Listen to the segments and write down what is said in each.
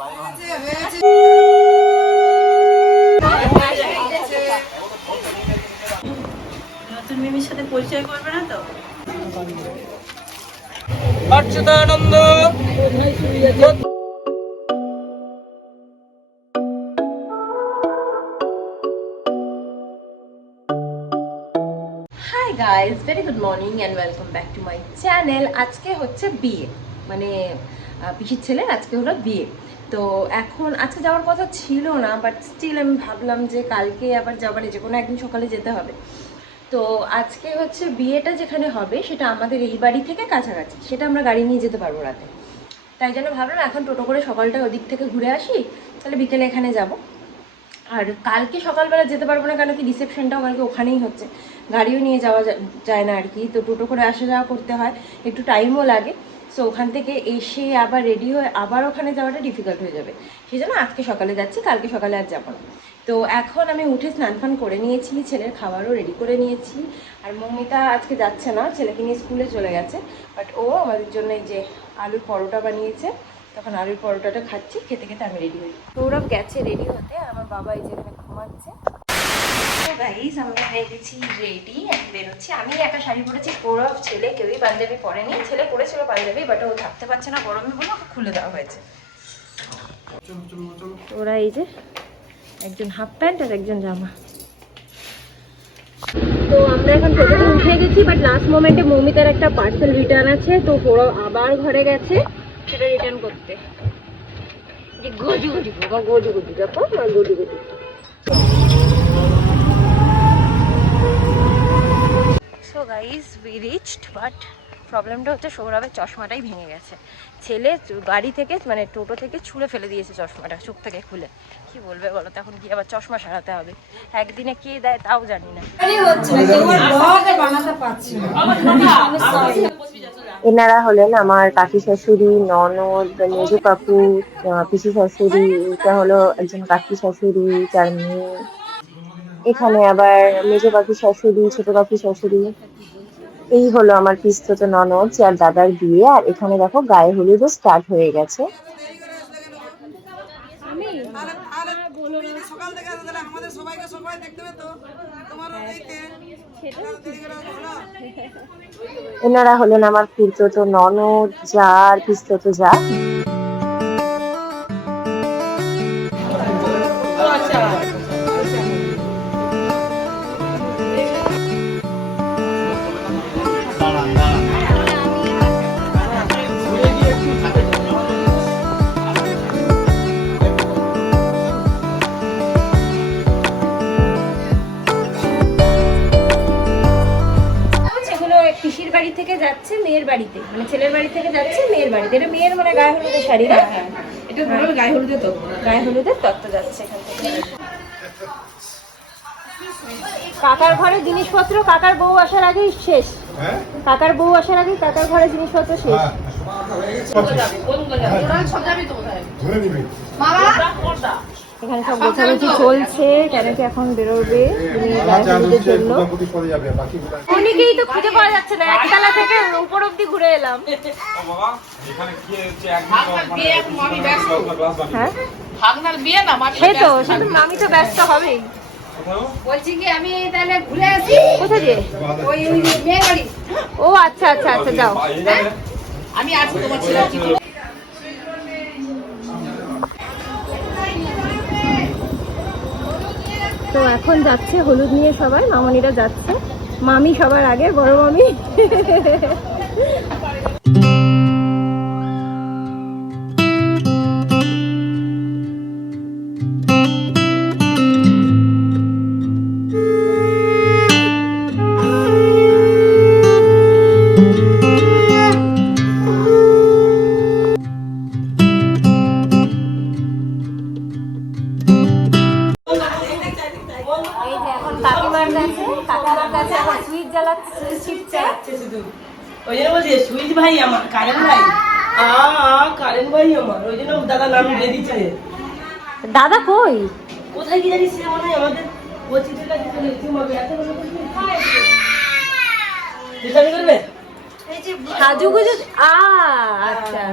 নতুন মিমির সাথে পরিচয় করবে না তো? Achyutananda. Hi guys, very good morning and welcome back to my channel. আজকে হচ্ছে বিয়ে, মানে পিসির ছেলের আজকে হলো বিয়ে। তো এখন আজকে যাওয়ার কথা ছিল না, বাট স্টিল আমি ভাবলাম যে কালকে আবার যাবার, যে কোনো একদিন সকালে যেতে হবে। তো আজকে হচ্ছে বিয়েটা যেখানে হবে সেটা আমাদের এই বাড়ি থেকে কাছাকাছি, সেটা আমরা গাড়ি নিয়ে যেতে পারবো রাতে। তাই জন্য ভাবলাম এখন টোটো করে সকালটা ওদিক থেকে ঘুরে আসি, তাহলে বিকেলে এখানে যাব। আর কালকে সকালবেলা যেতে পারবো না, কেন কি রিসেপশনটাও কালকে ওখানেই হচ্ছে, গাড়িও নিয়ে যাওয়া যায় না আর কি। তো টোটো করে আসা যাওয়া করতে হয়, একটু টাইমও লাগে। সো ওখান থেকে এসে আবার রেডি হয়ে আবার ওখানে যাওয়াটা ডিফিকাল্ট হয়ে যাবে, সেই জন্য আজকে সকালে যাচ্ছি, কালকে সকালে আর যাবো না। তো এখন আমি উঠে স্নান ফান করে নিয়েছি, ছেলের খাবারও রেডি করে নিয়েছি। আর মৌমিতা আজকে যাচ্ছে না, ছেলেকে নিয়ে স্কুলে চলে গেছে। বাট ও আমাদের জন্য এই যে আলুর পরোটা বানিয়েছে, তখন আলুর পরোটাটা খাচ্ছি, খেতে খেতে আমি রেডি হই। সৌরভ গেছে রেডি হতে, আমার বাবা এই যেখানে ঘুমাচ্ছে। তো গাইস, আমরা হয়ে গেছি রেডি, বেরোচ্ছি। আমি একা শাড়ি পরেছি, সৌরভ ছেলে কেউই পাঞ্জাবি পরেনি। ছেলে পরেছিল পাঞ্জাবি, বাট ও থাকতে পারছে না গরমে বলে ওকে খুলে দেওয়া হয়েছে। ওরা এই যে একজন হাফ প্যান্ট আর একজন জামা। তো আমরা এখন টোটোতে উঠে গেছি, বাট লাস্ট মোমেন্টে মৌমিতার একটা পার্সেল রিটার্ন আছে, তো ওরা আবার ঘরে গেছে সেটা রিটার্ন করতে। যে গজু গজু বাবা, গজু গজু দেখো না, Gaju Gaju. So guys, we reached, but প্রবলেমটা হচ্ছে সৌরভের চশমাটাই ভেঙে গেছে। ছেলে গাড়ি থেকে, মানে টোটো থেকে ছুঁড়ে ফেলে দিয়েছে চশমাটা, চোখ থেকে খুলে। কি বলবে বলো, তখন গিয়ে আবার চশমা সারাতে হবে। একদিনে কে দেয় তাও জানি না। এনারা হলেন আমার কাকি শাশুড়ি, ননদ, মেজো কাকু, পিসি শাশুড়ি। এটা হলো একজন কাকি শাশুড়ি, তার মেয়ে। এখানে আবার মেজো কাকি শাশুড়ি, ছোট কাকি শাশুড়ি। এই হলো আমার পিসতো ননদ, যার দাদার বিয়ে। আর এখানে দেখো গায়ে হলুদও স্টার্ট হয়ে গেছে। এনারা হলেন আমার খুড়তো ননদ, জার, পিসতো যা। পিসির বাড়ি থেকে যাচ্ছে মেয়ের বাড়িতে, মানে ছেলের বাড়ি থেকে যাচ্ছে মেয়ের বাড়িতে। এটা মেয়ের মানে গায়ে হলুদের শাড়ি, না? এটা গায়ে হলুদের তত্ত্ব, গায়ে হলুদের তত্ত্ব যাচ্ছে এখান থেকে। কাকার ঘরে জিনিসপত্র কাকার বউ আসার আগেই শেষ। কাকার বউ আসার আগেই কাকার ঘরে জিনিসপত্র শেষ। এখানে সব গোছাগুছি চলছে, কেন কি এখন বেরোবে জন্য। অনেকেই তো খুঁজে পাওয়া যাচ্ছে না, একতলা থেকে উপর অব্দি ঘুরে এলাম। হ্যাঁ, সে তো মামি তো ব্যস্ত হবেই। বলছি কি আমি তাহলে ঘুরে আসি। কোথায় যে? ওই মেয়ে বাড়ি। ও আচ্ছা আচ্ছা আচ্ছা, যাও। আমি আছি তোমার ছেলে। তো এখন যাচ্ছে হলুদ নিয়ে সবাই, মামনিরা যাচ্ছে, মামি সবার আগে, বড় মামি। সুইট ভাই আমার, কারেন্ট ভাই, কারেন্ট ভাই আমার, ওই জন্য দাদা নাম দিয়ে দিচ্ছে। দাদা কই? কোথায় কি জানিস মনে হয় আমাদের কোচিতে কাছে চলে এসেছি। মাকে এত বড় করবে এই যে সাজুগুজু। আচ্ছা,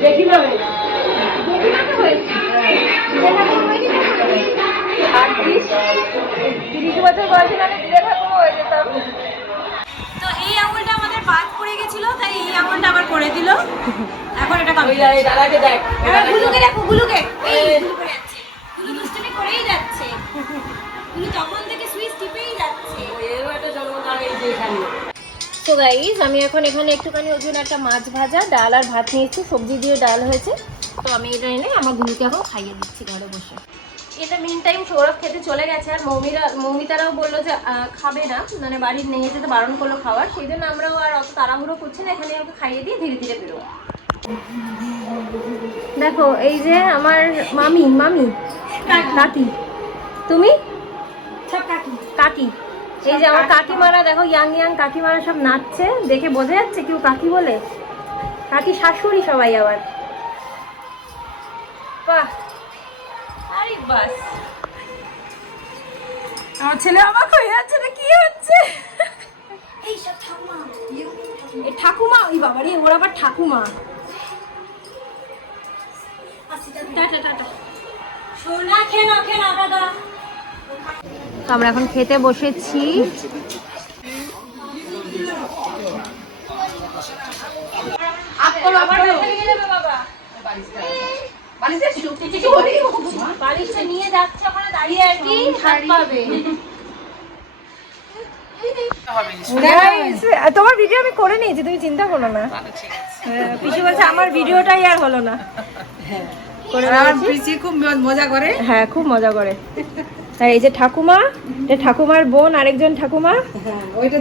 জেঠিমা হয়েছে। জেঠিমাকে হয়েছে। দিদা ঠাকুমা হয়নি কখনো? আর 30 বছর বয়সে মানে দিদা ঠাকুমা হয়ে যেতাম। তো এই আঙুলটা আমাদের বাদ পড়ে গেছিল, তাই এই আঙুলটা আবার করে দিল। এখন এটা ওই যে দাদাকে দেখ, গুলুকে দেখো, গুলুকে গুলু করে যাচ্ছে, গুলু দুষ্টুমি করেই যাচ্ছে, গুলু তখন থেকে সুইচ টিপেই যাচ্ছে। এরও একটা জন্মদিন এই যে এখানে। তো গাইস, আমি এখন এখানে একটুখানি ওর জন্য একটা মাছ ভাজা, ডাল আর ভাত নিয়েছি, সবজি দিয়ে ডাল হয়েছে। তো আমি এটা এনে আমার গুলুকে এখন খাইয়ে দিচ্ছি ঘরে বসে। এটা মিন টাইম সৌরভ খেতে চলে গেছে, আর মৌমিতারাও বললো যে খাবে না, মানে বাড়ির নিয়ে যেতে বারণ করলো খাওয়ার, সেই জন্য আমরাও আর অত তাড়াহুড়ো করছি না, এখানে ওকে খাইয়ে দিয়ে ধীরে ধীরে বেরোবো। দেখো এই যে আমার মামি কাকি, তুমি কাকি, এই যে আমার কাকিমারা দেখো, ইয়াং কাকিমারা সব নাচছে, দেখে বোঝা যাচ্ছে কেউ কাকি বলে, কাকি শাশুড়ি সবাই আবার। বাহ, আরে বাস, আমার ছেলে অবাক হয়ে যাচ্ছে, না কি হচ্ছে? এই ঠাকুমা, ওই বাবা রে, ওর আবার ঠাকুমা। আমরা এখন খেতে বসেছি। বালিশটা নিয়ে যাচ্ছে ওখানে দাঁড়িয়ে আর কি হাত পাবে। তোমার ভিডিও আমি করে নিয়েছি, তুমি চিন্তা করো না। পিসি বলছে আমার ভিডিওটাই আর হলো না। পিসি খুব মজা করে। হ্যাঁ, খুব মজা করে। আর এই যে ঠাকুমা, এটা ঠাকুমার বোন, আরেকজন ঠাকুমা, ওইটা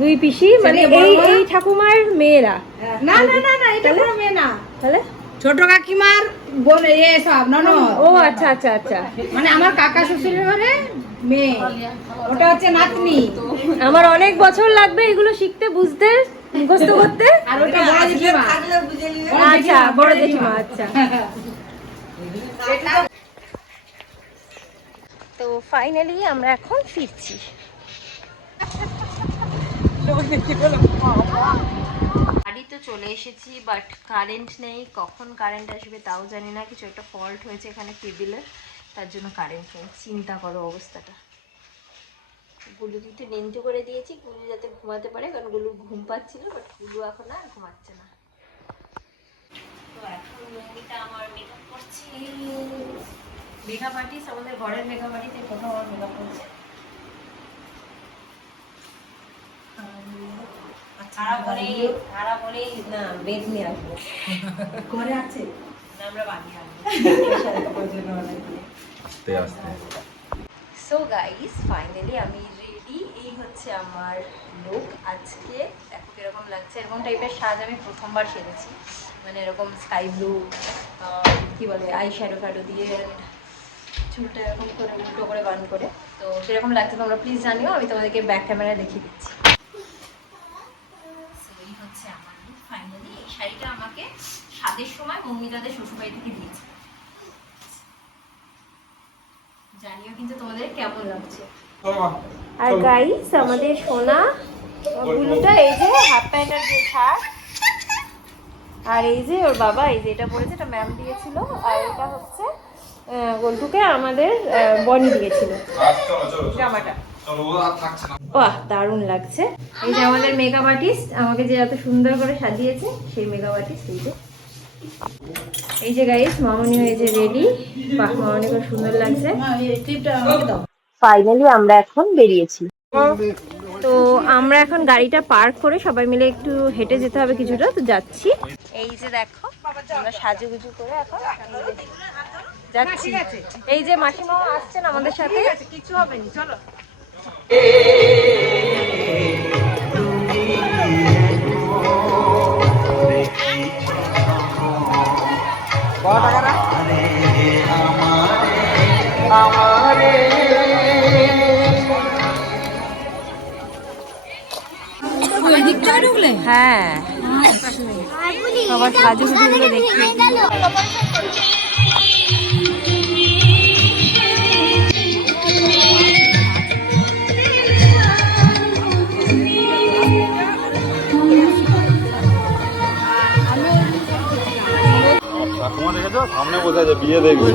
দুই পিসি, মানে এই ঠাকুমার মেয়েরা। না এটা কোনো মেয়ে না, তাহলে ছোট কাকিমার বোন, সব ননদ। ও আচ্ছা, মানে আমার কাকা শ্বশুরের ঘরে মেয়ে, ওটা হচ্ছে নাতনি। আমার অনেক বছর লাগবে এগুলো শিখতে, বুঝতে, মুখস্থ করতে। আর ওটা বড় জেঠিমা। আচ্ছা, বড় জেঠিমা, আচ্ছা। তো ফাইনালি আমরা এখন ফিরছি। বাড়ি তো চলে এসেছি, বাট কারেন্ট নেই, কখন কারেন্ট আসবে তাও জানি না। কিছু একটা ফল্ট হয়েছে এখানে কেবিলের, তার জন্য কারেন্ট নেই। চিন্তা করো অবস্থাটা। গুলুকে একটু নিন্টু করে দিয়েছি, গুলু যাতে ঘুমাতে পারে, কারণ গুলু ঘুম পাচ্ছিল, বাট গুলু এখন আর ঘুমাচ্ছে না। তো এখন মৌমিতা আমার মেকআপ করছে, মেকআপ আর্টিস্ট, আমাদের ঘরের মেকআপ আর্টিস্ট, এই প্রথম আমার মেকআপ করছে। ভাড়া বলে না, বেড নিয়ে আসবো। ঘরে আছে, আমরা বানিয়ে আনবো। সো গাইস, ফাইনালি আমি রেডি। এই হচ্ছে আমার লুক আজকে। দেখো কিরকম লাগছে। এরকম টাইপের সাজ আমি প্রথমবার সেরেছি, মানে এরকম স্কাই ব্লু, কি বলে, আই শ্যাডো ফ্যাডো দিয়ে, চুলটা এরকম করে উল্টো করে বান করে। তো কিরকম লাগছে তোমরা প্লিজ জানিও, আমি তোমাদেরকে ব্যাক ক্যামেরায় দেখিয়ে দিচ্ছি। এই হচ্ছে আমার লুক ফাইনালি। এই শাড়িটা আমাকে সাদের সময় মৌমিতাদের শ্বশুরবাড়ি থেকে দিয়েছে। জানিও কিন্তু তোমাদের কেমন লাগছে। আর গাইস, আমাদের সোনা গুলুটা এই যে হাফ প্যান্ট আর যে শার্ট, আর এই যে ওর বাবা এই যে এটা পরেছে, এটা ম্যাম দিয়েছিল, আর এটা হচ্ছে গন্টুকে আমাদের বনি দিয়েছিল জামাটা। বাহ, দারুণ লাগছে। এই যে আমাদের মেকআপ আর্টিস্ট আমাকে যে এত সুন্দর করে সাজিয়েছে, সেই মেকআপ আর্টিস্ট এই যে গাইস, মামনি এই যে রেডি। বাহ, মামনি খুব সুন্দর লাগছে। ফাইনালি আমরা এখন বেরিয়েছি। তো আমরা এখন গাড়িটা পার্ক করে সবাই মিলে একটু হেঁটে যেতে হবে কিছুটা, তো যাচ্ছি। এই যে দেখো, আমরা সাজুগুজু করে এখন যাচ্ছি। এই যে মাসিমা আসছেন আমাদের সাথে। কিছু হবে না, চলো। হ্যাঁ, সবার সাজুগুজু গুলো দেখি। তোমার দেখেছো সামনে বসে আছে বিয়ে দেখবে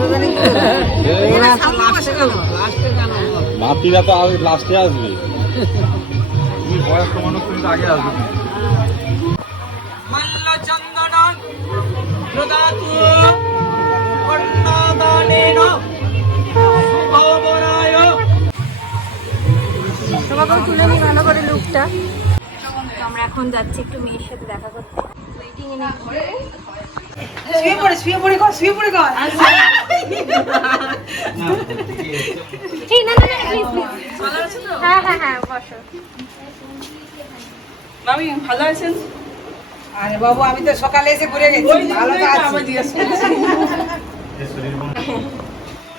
নাতিরা তো লাস্টে আসবে তুমি বয়স্ক মানুষ তুমি তো আগে আসবে মল্লচন্দনং প্রদাতু কন্যাদানেন শুভবরায়। তোমাকেও তুলে নি ভালো করে লুকটা। আমরা এখন যাচ্ছি একটু মেয়ের সাথে দেখা করতে। ওয়েটিং এ শুয়ে পড়ে কর। এই না প্লিজ হ্যাঁ বসো। মামি ভালো আছেন? আরে বাবু আমি তো সকালে এসে ঘুরে গেছি ভালো তো আছি।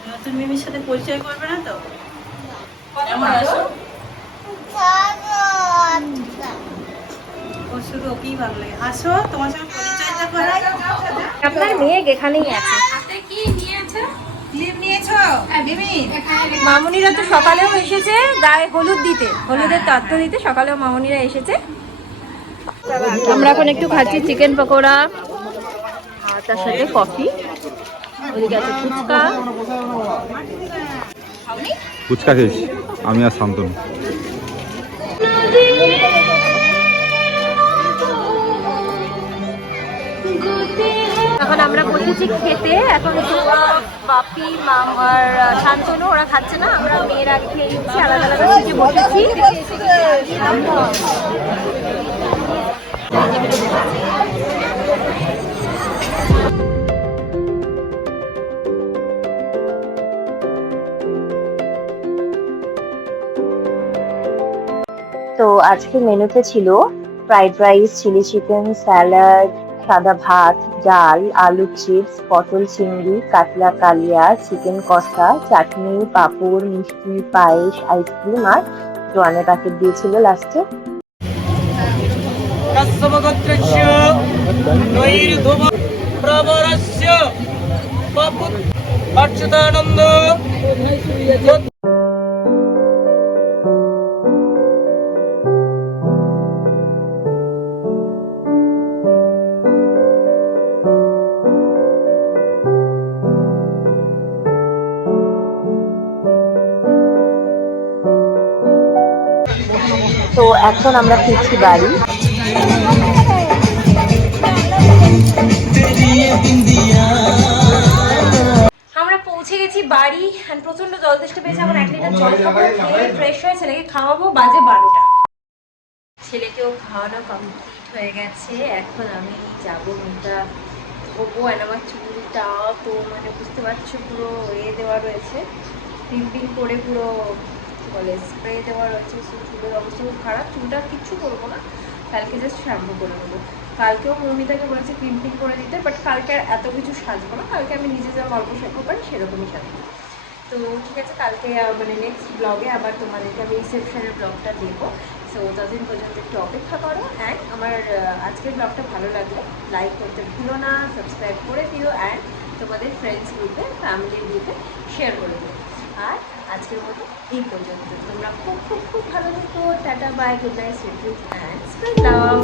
নতুন মিমির সাথে পরিচয় করবে না তো? কেমন আছো? ও শুধু ওকেই ভালো লাগে। আসো তোমার সঙ্গে পরিচয়টা করাই। আপনার মেয়ে এখানেই আছে। ক্লিপ নিয়েছো মিমি? মামুনিরা তো সকালেও এসেছে গায়ে হলুদ দিতে, হলুদের তত্ত্ব দিতে সকালেও মামুনিরা এসেছে। আমরা এখন একটু খাচ্ছি চিকেন পকোড়া আর তার সাথে কফি। ওদিকে আছে ফুচকা। ফুচকা খেয়েছি আমি আর শান্তনু এখন আমরা বসেছি খেতে। এখন বাপি মাম আর শান্তনু ওরা খাচ্ছে না, আমরা মেয়েরা খেয়ে নিচ্ছি, আলাদা আলাদা সিটে বসেছি। তো আজকে মেনুতে ছিল fried rice, chilli chicken, salad, সাদা ভাত, ডাল, আলু চিপস, পটল চিংড়ি, কাতলা কালিয়া, চিকেন কষা, চাটনি, পাঁপড়, মিষ্টি, পায়েস, আইসক্রিম আর জোয়ানের প্যাকেট দিয়েছিল লাস্টে। কশ্যপগোত্রস্য নৈর্ধুম প্রবরস্য পপুত অচ্যুতানন্দ। তো এখন আমরা ফিরছি বাড়ি। আমরা পৌঁছে গেছি বাড়ি। প্রচন্ড জল তেষ্টা পেয়েছে। এখন 1 লিটার জল খাবো, খেয়ে ফ্রেশ হয়ে ছেলেকে খাওয়াবো। বাজে 12টা। ছেলেকেও খাওয়ানো কমপ্লিট হয়ে গেছে। এখন আমি যাবো মুখটা ধোবো। আর আমার চুলটা তো মানে বুঝতে পারছো পুরো দেওয়া রয়েছে, পিম্পিং করে পুরো কি বলে স্প্রে দেওয়া রয়েছে। চুলের অবস্থা খুব খারাপ। চুলটা কিচ্ছু করবো না, কালকে জাস্ট শ্যাম্পু করে নেবো। কালকেও মৌমিতাকে বলেছে পিম্পিং করে দিতে, বাট কালকে আর এত কিছু সাজবো না। কালকে আমি নিজে যেমন অল্প সাজবো পারি সেরকমই সাজবো। তো ঠিক আছে, কালকে মানে নেক্সট ব্লগে আবার তোমাদেরকে আমি রিসেপশনের ব্লগটা দেবো। সো ততদিন পর্যন্ত একটু অপেক্ষা করো। অ্যান্ড আমার আজকের ব্লগটা ভালো লাগলে লাইক করতে ভুলো না, সাবস্ক্রাইব করে দিও, অ্যান্ড তোমাদের ফ্রেন্ডস গ্রুপে, ফ্যামিলির গ্রুপে শেয়ার করে দিও। আর আজকের মতো এই পর্যন্ত। তোমরা খুব খুব খুব ভালো থেকো। Ta-ta, bye, good night, sweet dreams and spread love.